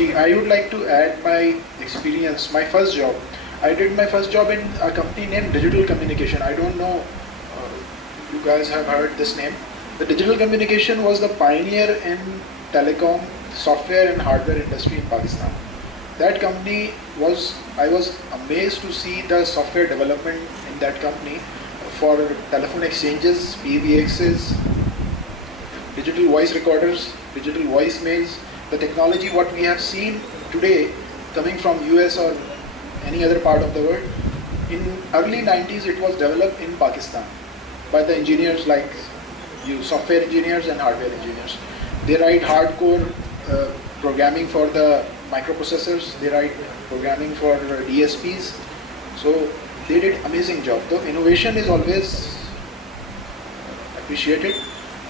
I would like to add my experience. My first job, I did my first job in a company named Digital Communication. I don't know you guys have heard this name. The Digital Communication was the pioneer in telecom, software and hardware industry in Pakistan. That company I was amazed to see the software development in that company for telephone exchanges, PBXs, digital voice recorders, digital voicemails. The technology what we have seen today coming from US or any other part of the world, in early 90s it was developed in Pakistan by the engineers like you, software engineers and hardware engineers. They write hardcore programming for the microprocessors, they write programming for DSPs. So they did amazing job. So innovation is always appreciated.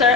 Sir,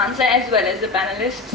answer as well as the panelists.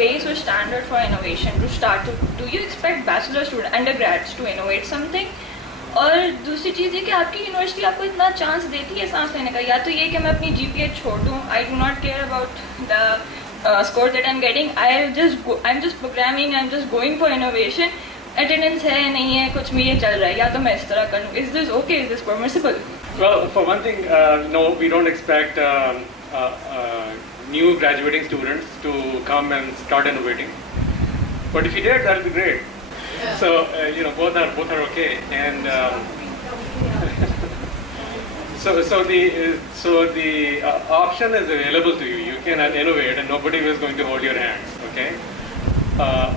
base or standard for innovation to start. Do you expect bachelor student, undergrads to innovate something? اور دوسری چیز یہ کہ آپ کی university آپ کو اتنا چانس دیتی ہے سانس لینے کا, یا تو یہ کہ میں اپنی جی پی ایچ چھوڑ دوں, I do not care about the score that I am getting, I am just programming, I am just going for innovation, attendance ہے نہیں ہے کچھ بھی یہ چل رہا ہے, یا تو میں اس طرح کروں. Is this okay, is this permissible? Well, for one thing, no, we don't expect new graduating students to come and start innovating. But if you did, that would be great. Yeah. So, both are okay. And so the option is available to you. You can innovate, and nobody is going to hold your hands. Okay.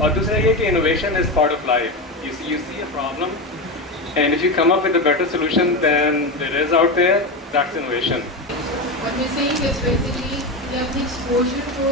Or to say that innovation is part of life. You see a problem, and if you come up with a better solution than there is out there, that's innovation. What we're saying is basically you have the exposure to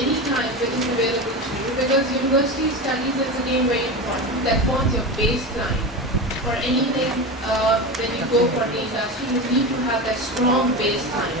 any time that is available to you, because university studies is again very important. That forms your baseline for anything. When you go for the industry, you need to have that strong baseline.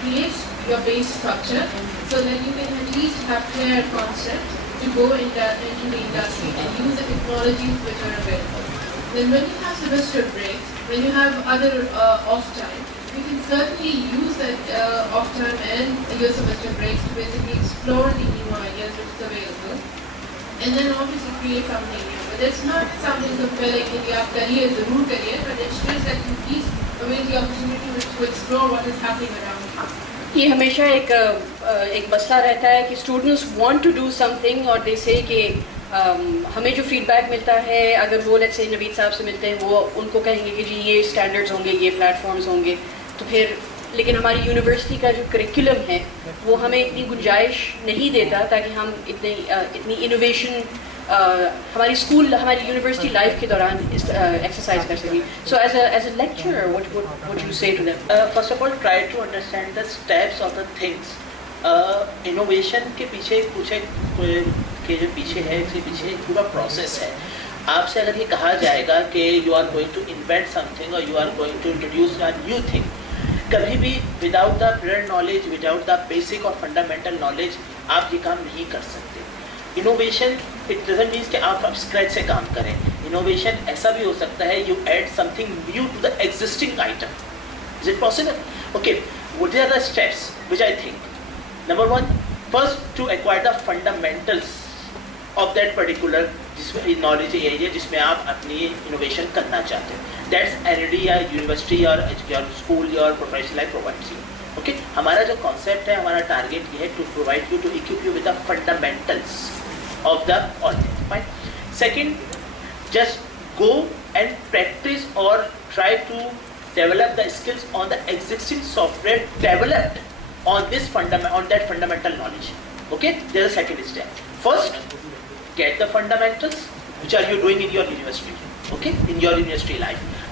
creates your base structure so that you can at least have clear concept to go into the industry and use the technologies which are available. Then when you have semester breaks, when you have other off time, you can certainly use that off time and your semester breaks to basically explore the new ideas which is available, and then obviously create something new. But it's not something compelling that you have career, zarur career, but it's just that you please avail the opportunity to explore what is happening around you. یہ ہمیشہ ایک مسئلہ رہتا ہے کہ students want to do something اور دے سے کہ ہمیں جو فیڈ بیک ملتا ہے, اگر وہ لیٹ سے نوید صاحب سے ملتے ہیں وہ ان کو کہیں گے کہ جی یہ اسٹینڈرڈز ہوں گے, یہ پلیٹ فارمز ہوں گے, تو پھر لیکن ہماری یونیورسٹی کا جو کریکولم ہے وہ ہمیں اتنی گنجائش نہیں دیتا تاکہ ہم اتنی انوویشن ہماری اسکول ہماری یونیورسٹی لائف کے دوران ایکسرسائز کر سکیں. So as a lecturer what you say to them? First of all, try to understand the steps of the things. Innovation کے پیچھے پوچھے کہ جو پیچھے ہے اس کے پیچھے ایک پورا پروسیس ہے. آپ سے اگر یہ کہا جائے گا کہ you are going to invent something اور you are going to introduce a new thing, کبھی بھی without the prior knowledge, without the basic اور فنڈامنٹل نالج آپ یہ کام نہیں کر سکتے. انوویشن اٹ ڈزنٹ مینس کہ آپ اسکریچ سے کام کریں. انوویشن ایسا بھی ہو سکتا ہے you add something new to the existing item. Is it possible? Okay, what are the steps which I think. Number one, first to acquire the fundamentals of that particular جس میں knowledge area جس میں آپ اپنی innovation کرنا چاہتے ہیں. That's ایل یا یونیورسٹی اور اسکول یا professional life provides you. Okay, ہمارا جو کانسیپٹ ہے, ہمارا ٹارگیٹ یہ ہے to provide you, to equip you with the fundamentals of the audience. Fine. Second, just go and practice or try to develop the skills on the existing software developed on that fundamental knowledge. Okay, there's a second step. First, get the fundamentals, which are you doing in your university. Okay, in your university life.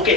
Okay,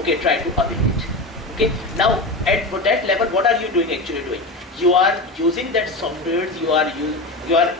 okay, try to avail it. Okay, now at that level, what are you doing? You are using that software, you are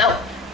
Now,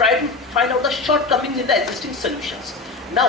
Try to find out the shortcomings in the existing solutions. Now,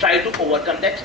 try to overcome that.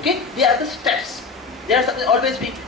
Okay, they are the steps. There are always be,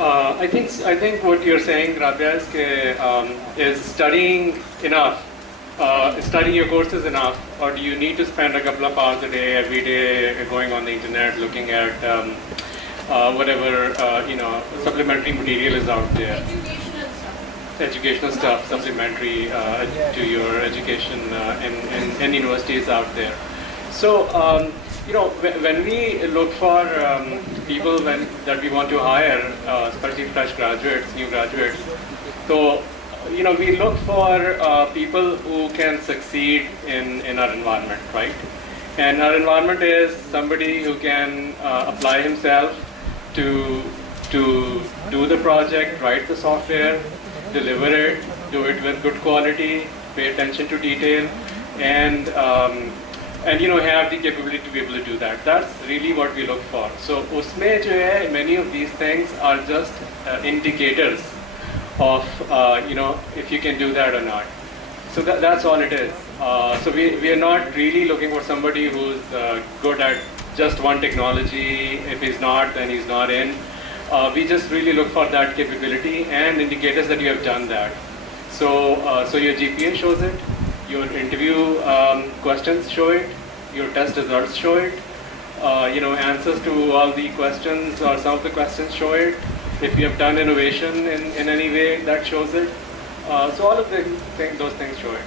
I think what you're saying, Rabia, is studying enough, studying your courses enough, or do you need to spend a couple of hours a day, every day, going on the internet, looking at whatever supplementary material is out there. Educational stuff, supplementary to your education in universities out there. So, when we look for people that we want to hire, especially fresh graduates, new graduates, so, we look for people who can succeed in our environment, right? And our environment is somebody who can apply himself to do the project, write the software, deliver it, do it with good quality, pay attention to detail, and have the capability to be able to do that. That's really what we look for. So usme jo hai, many of these things are just indicators of if you can do that or not. So that's all it is. So we are not really looking for somebody who's good at just one technology. If he's not, then he's not in. We just really look for that capability and indicators that you have done that. So your GPA shows it, your interview questions show it, your test results show it, answers to all the questions or some of the questions show it. If you have done innovation in any way, that shows it. So all of those things show it.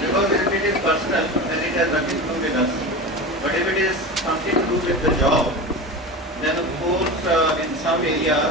Because if it is personal, then it has nothing to do with us. But if it is something to do with the job, then of course in some areas,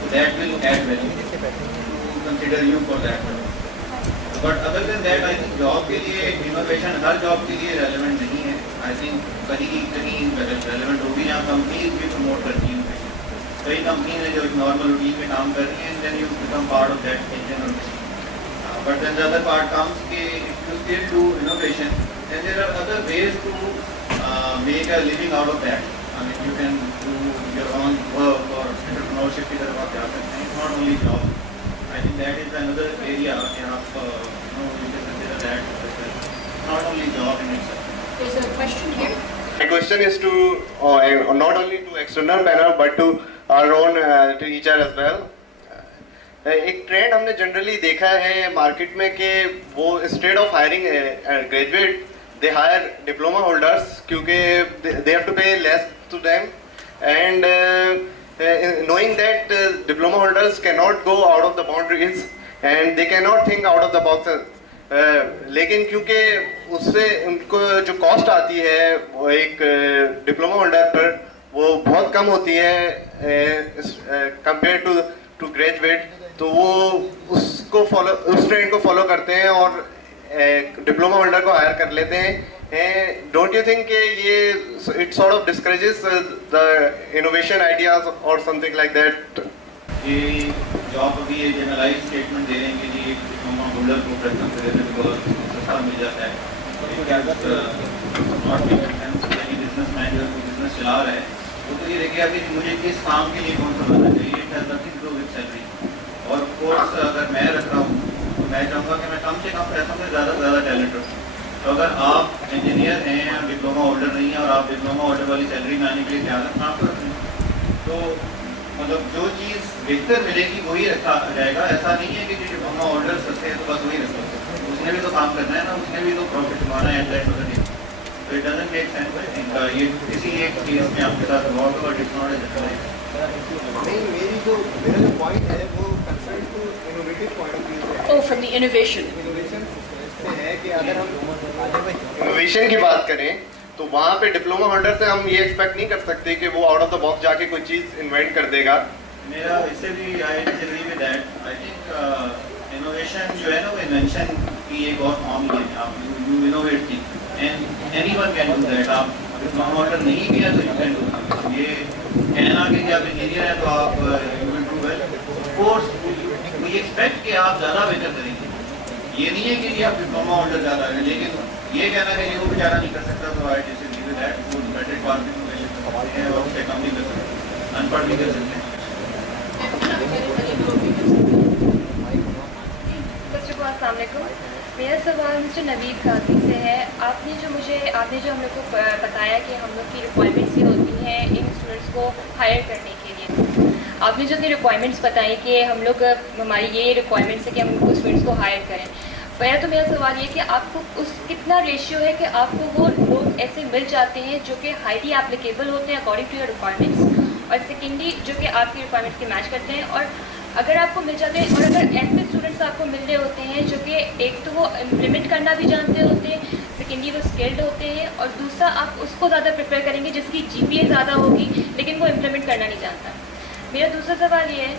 so that will add value to consider consider you for that. But other than that, I think job کے لیے innovation ہر job کے لیے relevant نہیں ہے. I think کہیں relevant ہوگی جہاں companies بھی promote کرتی ہیں. کئی companies ہیں جو ایک normal routine میں کام کر رہی ہیں and then you become part of that engine or machine. But then the other part comes کہ if you still do innovation, then there are other ways to make a living out of that. I mean, you can do your own work or entrepreneurship کی طرف آپ جا سکتے ہیں. It's not only job. I think that is another area کہ آپ you can consider that as well. Not only job in itself. There's a question here. My question is to not only to external panel but to our own teacher as well. ایک trend ہم نے generally دیکھا ہے market میں کہ وہ instead of hiring graduate they hire diploma holders کیونکہ they have to pay less to them and knowing that diploma holders cannot go out of the boundaries and they cannot think out of the boxes. لیکن کیونکہ اس سے ان کو جو cost آتی ہے وہ ایک ڈپلوما ہولڈر پر وہ بہت کم ہوتی ہے کمپیئر ٹو گریجویٹ, تو وہ اس ٹرینڈ کو فالو کرتے ہیں اور ڈپلوما ہولڈر کو ہائر کر لیتے ہیں. ڈونٹ یو تھنک کہ یہ it sort of discourages the innovation ideas اور سم تھنگ لائک دیٹ؟ یہ جاب ابھی یہ جنرلائز اسٹیٹمنٹ دے رہے ہیں کہ جی ڈپلوما ہولڈر کو پریفرنس دے رہے ہیں سستا مل جاتا ہے. بزنس مین جو بزنس چلا رہا ہے وہ تو یہ دیکھے گا کہ مجھے کس کام کے لیے کون سا بننا چاہیے سیلری. اور کورس اگر میں رکھ رہا ہوں تو میں چاہوں گا کہ میں کم سے کم پیسوں میں زیادہ سے زیادہ ٹیلنٹ رکھوں. تو اگر آپ انجینئر ہیں ڈپلوما ہولڈر نہیں ہیں اور آپ ڈپلوما ہولڈر والی سیلری میں آنے کے لیے تیار ہیں, آپ رکھیں تو مطلب جو چیز بہتر ملے گی وہی رکھا جائے گا. ایسا نہیں ہے کہ جو ڈپلوما ہولڈر سستے ہیں تو بس وہی رکھو, اس نے بھی تو کام کرنا ہے نا, اس نے بھی تو پروفٹ کمانا ہے. تو it doesn't make sense. I think یہ کسی ایک چیز میں آپ کے ساتھ انوالو ہو, but it's not a general. میرا جو پوائنٹ ہے وہ concern to innovative point of view ہے. Oh, from the innovation. ہے کہ اگر ہم انوویشن کی بات کریں تو وہاں پہ ڈپلوما ہولڈر سے ہم یہ ایکسپیکٹ نہیں کر سکتے کہ وہ آؤٹ آف دا باکس جا کے کوئی چیز انوینٹ کر دے گا. میرا اس سے بھی I disagree with that. I think innovation جو ہے نا وہ انوینشن کی ایک اور فارم ہی ہے. آپ you innovate thing and any one can do that. آپ ڈپلوما ہولڈر نہیں بھی ہے تو یو کین ڈو. یہ کہنا کہ آپ انجینئر ہیں تو آپ you will do well. Of course we expect کہ آپ زیادہ بہتر کریں گے. یہ نہیں ہے کہ جی آپ ڈپلوما ہولڈر زیادہ ہیں, لیکن یہ کہنا کہ وہ بیچارہ نہیں کر سکتا تو آئی ڈس ایگری ود دیٹ. وہ میٹرک پاس انوویشن اور اس سے کم نہیں کر سکتے, ان پڑھ بھی کر سکتے ہیں. السلام علیکم. میرا سوال مسٹر نوید قاضی سے ہے. آپ نے جو ہم لوگ کو بتایا کہ ہم لوگ کی ریکوائرمنٹس یہ ہوتی ہیں ان اسٹوڈنٹس کو ہائر کرنے کے لیے. آپ نے جو اپنی ریکوائرمنٹس بتائی کہ ہماری یہ ریکوائرمنٹس ہے کہ ہم اسٹوڈنٹس کو ہائر کریں. پہلا تو میرا سوال یہ کہ آپ کو اس کتنا ریشیو ہے کہ آپ کو وہ لوگ ایسے مل جاتے ہیں جو کہ ہائیلی اپلیکیبل ہوتے ہیں اکارڈنگ ٹو یور ریکوائرمنٹس, اور سیکنڈلی جو کہ آپ کی ریکوائرمنٹس کے میچ کرتے ہیں. اور اگر آپ کو مل جاتے ہیں اور اگر ایسے اسٹوڈنٹس آپ کو مل رہے ہوتے ہیں جو کہ ایک تو وہ امپلیمنٹ کرنا بھی جانتے ہوتے ہیں, سیکنڈلی وہ اسکلڈ ہوتے ہیں, اور دوسرا آپ اس کو زیادہ پریفر کریں گے جس کی جی پی اے زیادہ ہوگی لیکن وہ امپلیمنٹ کرنا نہیں جانتا. میرا دوسرا سوال یہ ہے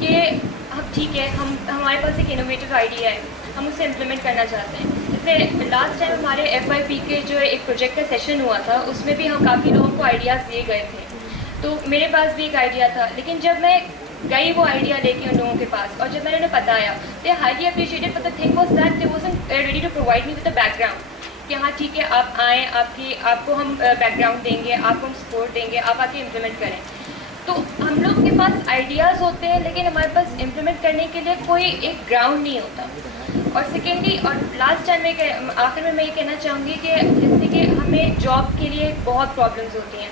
کہ اب ٹھیک ہے ہمارے پاس ایک انوویٹیو آئیڈیا ہے, ہم اسے امپلیمنٹ کرنا چاہتے ہیں. جیسے لاسٹ ٹائم ہمارے ایف آئی پی کے جو ایک پروجیکٹ کا سیشن ہوا تھا اس میں بھی ہم کافی لوگوں کو آئیڈیاز دیے گئے تھے. تو میرے پاس بھی ایک آئیڈیا تھا, لیکن جب میں گئی وہ آئیڈیا لے کے ان لوگوں کے پاس اور جب میں نے انہیں بتایا they highly appreciated, but the thing was that they wasn't ready to provide me with a background کہ ہاں ٹھیک ہے آپ آئیں, آپ کو ہم بیک گراؤنڈ دیں گے, آپ کو ہم سپورٹ دیں گے, آپ آ کے امپلیمنٹ کریں. تو ہم لوگوں کے پاس آئیڈیاز ہوتے ہیں لیکن ہمارے پاس امپلیمنٹ کرنے کے لیے کوئی ایک گراؤنڈ نہیں ہوتا. اور سیکنڈلی اور لاسٹ ٹائم میں آخر میں یہ کہنا چاہوں گی کہ جیسے کہ ہمیں جاب کے لیے بہت پرابلمس ہوتی ہیں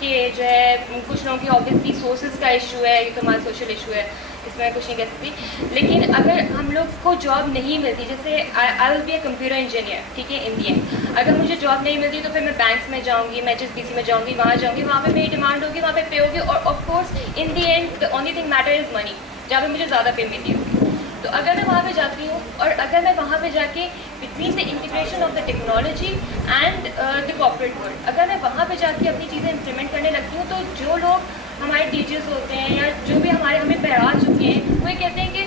کہ جو ہے کچھ لوگوں کی آبویسلی سورسز کا ایشو ہے, یہ تو ہمارا سوشل ایشو ہے, اس میں کچھ نہیں کہہ سکتی. لیکن اگر ہم لوگ کو جاب نہیں ملتی, جیسے I will be a computer engineer, ٹھیک ہے, انڈین, اگر مجھے جاب نہیں ملتی تو پھر میں بینکس میں جاؤں گی, میں HSBC میں جاؤں گی, وہاں پہ میری ڈیمانڈ ہوگی, وہاں پہ پے ہوگی, اور of course in the end the only thing matter is money, جہاں پہ مجھے زیادہ پے ملتی ہوگی. تو اگر میں وہاں پہ جاتی ہوں اور اگر میں وہاں پہ جا کے between the integration of the technology and the corporate world, اگر میں وہاں پہ جا کے اپنی چیزیں امپلیمنٹ کرنے لگتی ہوں, تو جو لوگ ہمارے ٹیچرس ہوتے ہیں یا جو بھی ہمیں پڑھا چکے ہیں وہ یہ کہتے ہیں کہ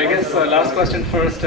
I guess last question first.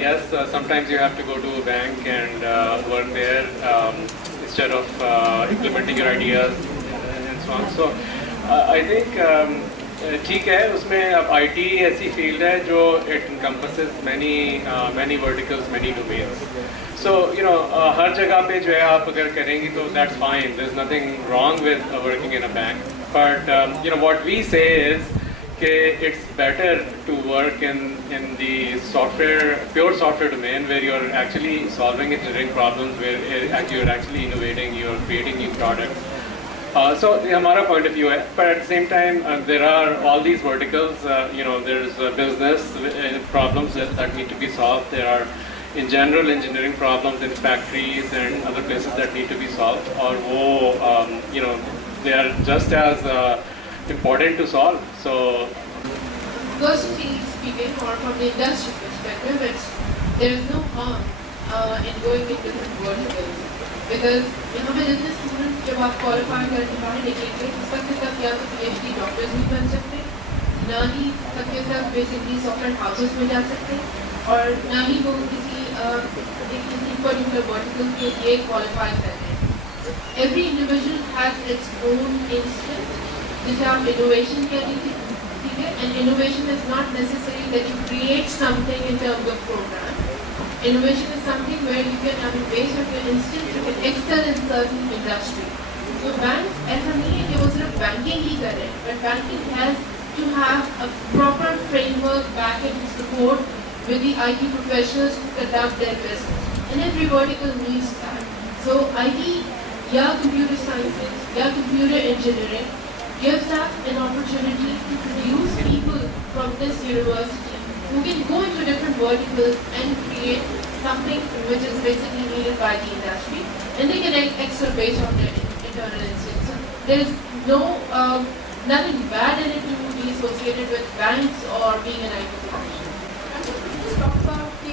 yes, sometimes you have to go to a bank and work there instead of implementing your ideas and so on. So I think ٹھیک ہے, اس میں اب IT ایسی فیلڈ ہے جو it encompasses many verticals, many domains. So ہر جگہ پہ جو ہے آپ اگر کریں گی تو that's fine. There's nothing wrong with working in a bank. But what we say is کہ it's better to work in the pure software domain where you're actually solving engineering problems, where you're actually innovating, you're creating new products. So ہمارا point of view ہے, but at the same time there are all these verticals, there's business problems that need to be solved. There are in general engineering problems in factories and other places that need to be solved, اور وہ they are just as important to solve. So personally speaking, or from the industry perspective, there is no harm in going into different verticals, because یہاں پہ جتنے student جب آپ qualify کر کے باہر نکلیں گے اس وقت تک یا تو PhD ڈاکٹرز نہیں بن سکتے, نہ ہی تک بیسکلی سافٹ ویئر ہاؤسز میں جا سکتے, اور نہ ہی وہ کسی پرٹیکولر ورٹیکل کے لیے کوالیفائی کر رہے ہیں. Every individual has its own instant جسے آپ انوویشن کہہ رہی تھی, ٹھیک ہے. And innovation is not necessary that you create some thing in terms of program. Innovation is something where you can, based on your instinct, you can excel in certain industry. So banks, ایسا نہیں ہے کہ وہ صرف banking ہی کر رہے ہیں, but banking has to have a proper framework back and support with the IT professionals to conduct their business. And every vertical needs that. So IT یا computer sciences یا computer engineering gives us an opportunity to produce people from this university who can go into different verticals and create something which is basically needed by the industry, and they can excel based on their internal instincts. So there is nothing bad in it to be associated with banks or being an IT professional. Just talk about the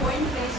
point raise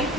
IT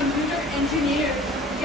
computer engineer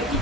IT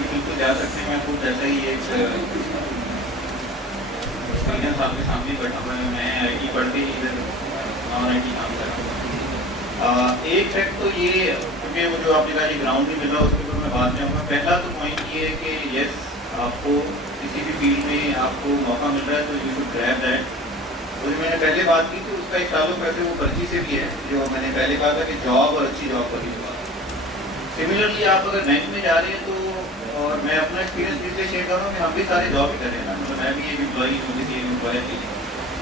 بالکل جا سکتے ہیں. میں خود ایسا ہی ایک experience آپ کے سامنے بیٹھا ہوا ہے. میں IT پڑھ کے ہی ادھر نان IT کام کر رہا ہوں. ایک فیکٹ تو یہ, کیونکہ وہ جو آپ نے کہا یہ گراؤنڈ نہیں مل رہا, اس کے اوپر میں بات جاؤں گا. پہلا تو پوائنٹ یہ ہے کہ یس, آپ کو کسی بھی فیلڈ میں آپ کو موقع مل رہا ہے تو یو شوڈ گریب دیٹ. اور میں نے پہلے بات کی تھی اس کا ایک تعلق ویسے وہ پرچی سے بھی ہے, جو میں نے پہلے کہا تھا کہ جاب اور اچھی جاب پر ہی ہوا. سملرلی آپ اگر بینک میں جا رہے ہیں تو, اور میں اپنا ایکسپیرینس اس لیے شیئر کر رہا ہوں کہ ہم بھی سارے جاب ہی کر رہے ہیں نا. مطلب میں بھی ایک امپلائی ہوں, مجھے ایک امپلائر بھی ہے,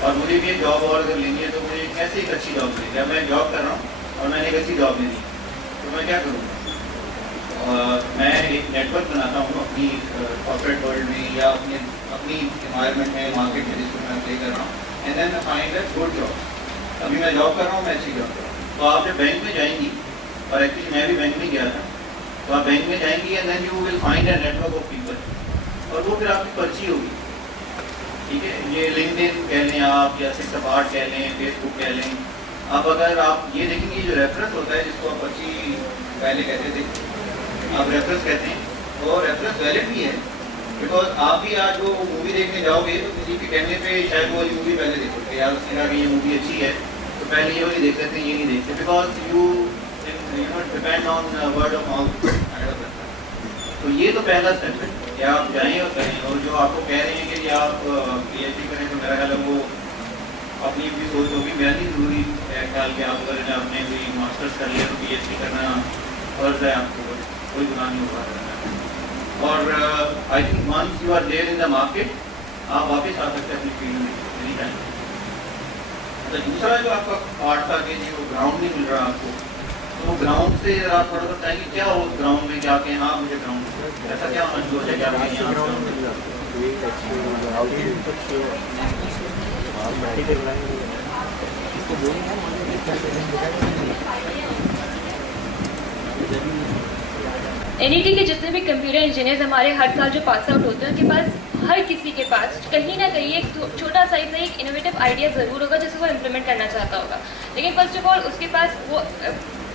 اور مجھے بھی ایک جاب اور اگر لینی ہے تو مجھے کیسے ایک اچھی جاب ملے. جب میں جاب کر رہا ہوں اور میں نے ایک اچھی جاب لینی تو میں کیا کروں گا؟ میں ایک نیٹ ورک بناتا ہوں اپنی کارپوریٹ ورلڈ میں یا اپنی انوائرمنٹ میں, مارکیٹ میں جس کو میں اپلائی کر رہا ہوں, اینڈ دین میں فائنڈ اے گڈ جاب. ابھی میں جاب کر رہا ہوں, میں اچھی جاب کر رہا ہوں. تو آپ جب بینک میں جائیں گی, اور ایکچولی میں بھی بینک میں گیا تھا, تو آپ بینک میں جائیں گی and then you will find a network of people, اور وہ پھر آپ کی پرچی ہوگی. ٹھیک ہے, یہ لنکڈن کہہ لیں آپ, یا 6 apart کہہ لیں, فیس بک کہہ لیں. اب اگر آپ یہ دیکھیں گے جو ریفرنس ہوتا ہے, جس کو آپ پرچی پہلے کہتے تھے, آپ ریفرنس کہتے ہیں, تو ریفرنس ویلڈ بھی ہے. بیکاز آپ بھی آج وہ مووی دیکھنے جاؤ گے تو کسی کے کہنے پہ شاید وہ مووی پہلے دیکھو گے, یا اس نے کہا کہ یہ مووی اچھی ہے تو پہلے یہ والی دیکھ سکتے ہیں, یہ نہیں دیکھتے, because you depend on word of mouth. تو یہ تو پہلا اسٹیپ ہے کہ آپ جائیں اور کریں. اور جو آپ کو کہہ رہے ہیں کہ آپ PhD کریں, تو میرا خیال ہے وہ اپنی بھی سوچ ہوگی. میرا نہیں ضروری ہے خیال کہ آپ اگر آپ نے کوئی ماسٹرس کر لیا تو PhD کرنا فرض ہے آپ کو, کوئی گناہ نہیں ہوگا. اور I think once you are there in the market, آپ واپس آ سکتے ہیں اپنی فیلڈ میں اینی ٹائم. دوسرا جو آپ کا پارٹ تھا کہ جو گراؤنڈ نہیں مل رہا آپ کو, تو گراؤنڈ سے آپ تھوڑا سا بتائیں گے کیا ہو گراؤنڈ میں, کیا کہ ہاں مجھے گراؤنڈ ایسا کیا ہونا چاہیے کیا NET کے جتنے بھی کمپیوٹر انجینئرز ہمارے ہر سال جو پاس آؤٹ ہوتے ہیں ان کے پاس ہر کسی کے پاس کہیں نہ کہیں ایک چھوٹا سا ایک انوویٹیو آئیڈیا ضرور ہوگا جسے وہ امپلیمنٹ کرنا چاہتا ہوگا. لیکن فرسٹ آف آل اس کے پاس وہ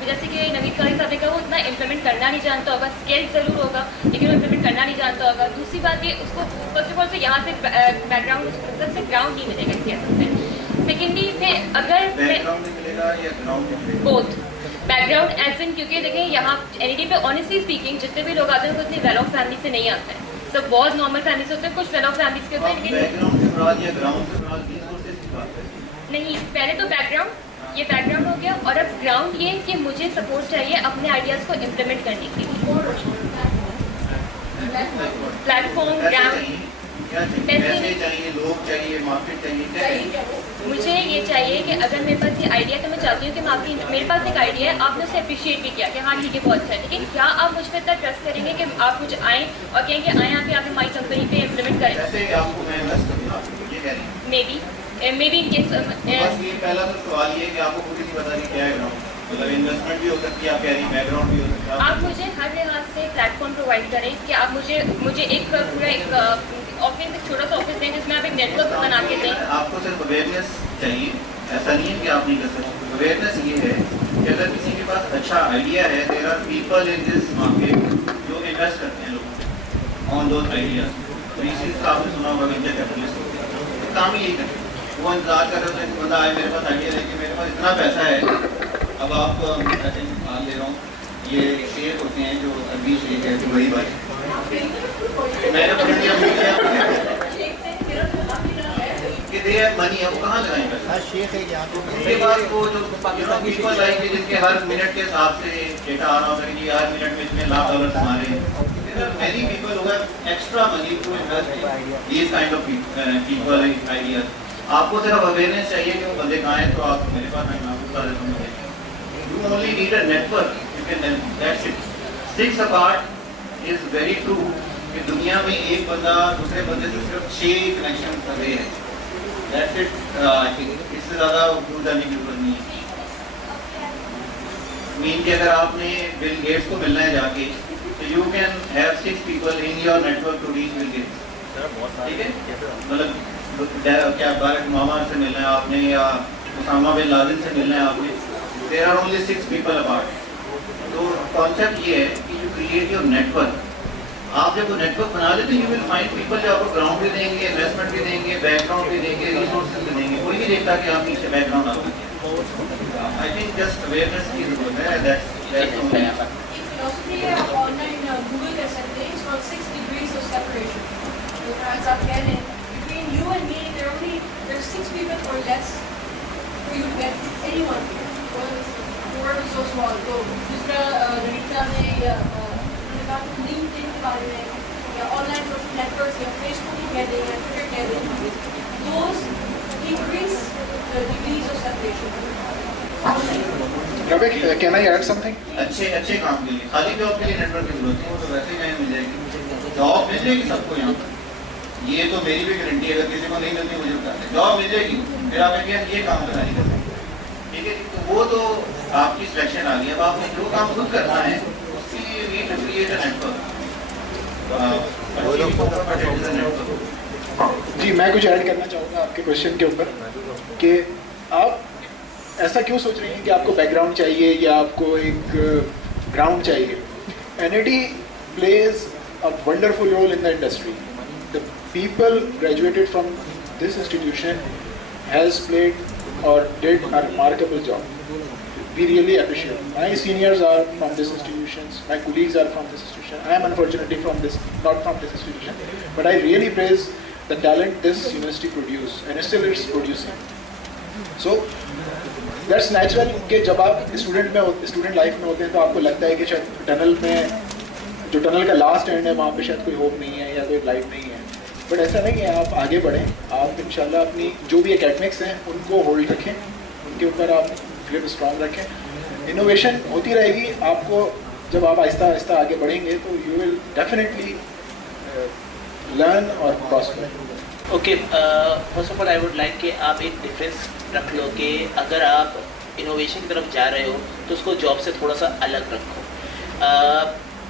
جیسے کہ نوید قاری صاحب نے کہا وہ اتنا امپلیمنٹ کرنا نہیں جانتا ہوگا. اسکیل ضرور ہوگا لیکن وہ امپلیمنٹ کرنا نہیں جانتا ہوگا. دوسری بات یہ اس کو فرسٹ آف آل سے یہاں سے بیک گراؤنڈ سے گراؤنڈ نہیں ملے گا اس حساب سے. سیکنڈلی پھر اگر بوتھ بیک گراؤنڈ ایز ان کیونکہ دیکھیں یہاں NED پہ آنیسٹلی اسپیکنگ جتنے بھی لوگ آتے ہیں وہ اتنی ویل آف فیملی سے نہیں آتے ہیں. سب بہت نارمل فیملی سے ہوتے ہیں, کچھ ویل آف فیملیز کے ہوتے ہیں لیکن نہیں. پہلے تو بیک گراؤنڈ یہ بیک گراؤنڈ ہو گیا اور اب گراؤنڈ یہ کہ مجھے سپورٹ چاہیے اپنے آئیڈیاز کو امپلیمنٹ کرنے کے لیے. پلیٹ فارم گراؤنڈ مجھے یہ چاہیے کہ اگر میرے پاس یہ آئیڈیا تو میں چاہتی ہوں کہ میرے پاس ایک آئیڈیا ہے, آپ نے اسے اپریشیٹ بھی کیا کہ ہاں ٹھیک ہے بہت اچھا ہے, لیکن کیا آپ مجھ پہ اتنا ٹرسٹ کریں گے کہ آپ مجھے آئیں اور کہیں کہ آئیں آپ آپ ہماری کمپنی پہ امپلیمنٹ کریں. مے بی ان کیس پہلا تو سوال یہ کہ آپ کو خود ہی نہیں پتا کہ کیا ہے گراؤنڈ, مطلب انویسٹمنٹ بھی ہو سکتی ہے, آپ کہہ رہی بیک گراؤنڈ بھی ہو سکتا ہے. آپ مجھے ہر لحاظ سے پلیٹ فارم پرووائڈ کریں کہ آپ مجھے ایک پورا ایک آفس, ایک چھوٹا سا آفس دیں جس میں آپ ایک نیٹ ورک بنا کے دیں. آپ کو صرف اویئرنیس چاہیے, ایسا نہیں ہے کہ آپ نہیں کر سکتے. اویئرنیس یہ ہے کہ اگر کسی کے پاس اچھا آئیڈیا ہے, there are people in this market جو انویسٹ کرتے ہیں لوگوں آن دوز آئیڈیاز. تو اس چیز کا آپ نے سنا ہوگا وینچر کیپٹلسٹ ہوتے ہیں, کام ہی یہی کرتے ہیں. وہ انتظار کر رہے ہوتے ہیں کہ بندہ آئے میرے پاس آئیڈیا لے کے, میرے پاس اتنا پیسہ ہے. اب آپ کو مان لے رہا ہوں یہ شیخ ہوتے ہیں جو عربی شیخ ہے جو وہی بات میں نے پڑھ دیا کہ دے منی ہے, وہ کہاں لگائیں گے؟ اس کے بعد وہ جو پیپل آئیں گے جن کے ہر منٹ کے حساب سے ڈیٹا آ رہا ہوگا کہ ہر منٹ میں اتنے $1,00,000 ہمارے. Many people who have extra money to invest in these kind of people ideas. آپ کو صرف اویئرنیس چاہیے کہ وہ بندے کہاں ہیں, تو آپ میرے پاس آئیں, آپ کو بتا دیتا ہوں. You only need a network. You can that's it. 6 apart is very true. کہ دنیا میں ایک بندہ دوسرے بندے سے صرف 6 کنیکشن کرے ہیں. That's it. I think اس سے زیادہ دور جانے کی ضرورت نہیں ہے. مین کہ اگر آپ نے بل گیٹس کو ملنا ہے جا کے, تو you can have 6 people in your network to reach Bill Gates. ٹھیک ہے, مطلب کیا بارک اوباما سے ملنا ہے آپ نے یا اسامہ بن لادن سے ملنا ہے آپ نے. There are only 6 people apart. تو کانسیپٹ یہ ہے کہ you create your network. آپ جب وہ نیٹ ورک بنا لیتے ہیں, you will find people جو آپ کو گراؤنڈ بھی دیں گے, انویسٹمنٹ بھی دیں گے, بیک گراؤنڈ بھی دیں گے, ریسورسز بھی دیں گے. کوئی نہیں دیکھتا کہ آپ نیچے بیک گراؤنڈ آپ ہیں. I think just awareness کی ضرورت ہے. That's philosophy ہے, آن لائن گوگل کر سکتے ہیں. It's called 6 degrees of separation. As آپ کہہ رہے ہیں, between you and me there's 6 people or less for you to get anyone. Whoever is so small. تو دوسرا ریٹا نے لنکڈ ان کے بارے میں یا online social network یا فیس بک ہی کہہ دیں یا ٹویٹر کہہ دیں, those increase degrees of separation. Can I add something? اچھے کام کے لیے, خالی جاب کے لیے نیٹ ورک کی ضرورت ہے. وہ تو ویسے ہی کہیں مل جائے گی, جاب مل جائے گی سب کو یہاں پر. یہ تو میری بھی گارنٹی ہے, اگر کسی کو نہیں ملتی مجھے بتا دیں, جاب مل جائے گی. پھر آپ کہیں یہ کام کرنا نہیں کر سکتے. ٹھیک ہے, تو وہ تو آپ کی سلیکشن آ گئی. اب آپ نے جو کام خود کرنا ہے اس کے لیے we to create a network. جی میں کچھ ایڈ کرنا چاہوں گا آپ کے کوشچن کے اوپر کہ آپ ایسا کیوں سوچ رہے ہیں کہ آپ کو بیک گراؤنڈ چاہیے یا آپ کو ایک گراؤنڈ چاہیے. NIT plays a wonderful role in the industry. The people graduated from this institution has played or did a remarkable job. We really appreciate it. My seniors are from this institution, my colleagues are from this institution. I am unfortunately not from this institution, but I really praise the talent this university produced and still it's producing. So that's natural کہ جب آپ student life میں ہوتے ہیں تو آپ کو لگتا ہے کہ شاید ٹنل کا لاسٹ اینڈ ہے وہاں پہ شاید کوئی ہوپ نہیں ہے یا کوئی لائٹ نہیں ہے. بٹ ایسا نہیں ہے, آپ آگے بڑھیں, آپ انشاءاللہ اپنی جو بھی اکیڈمکس ہیں ان کو ہولڈ رکھیں, ان کے اوپر آپ گرپ اسٹرانگ رکھیں. انوویشن ہوتی رہے گی. آپ کو جب آپ آہستہ آہستہ آگے بڑھیں گے تو یو ول ڈیفینیٹلی لرن اور prosper. Okay, first of all I would like کہ آپ ایک ڈفرینس رکھ لو کہ اگر آپ انوویشن کی طرف جا رہے ہو تو اس کو جاب سے تھوڑا سا الگ رکھو.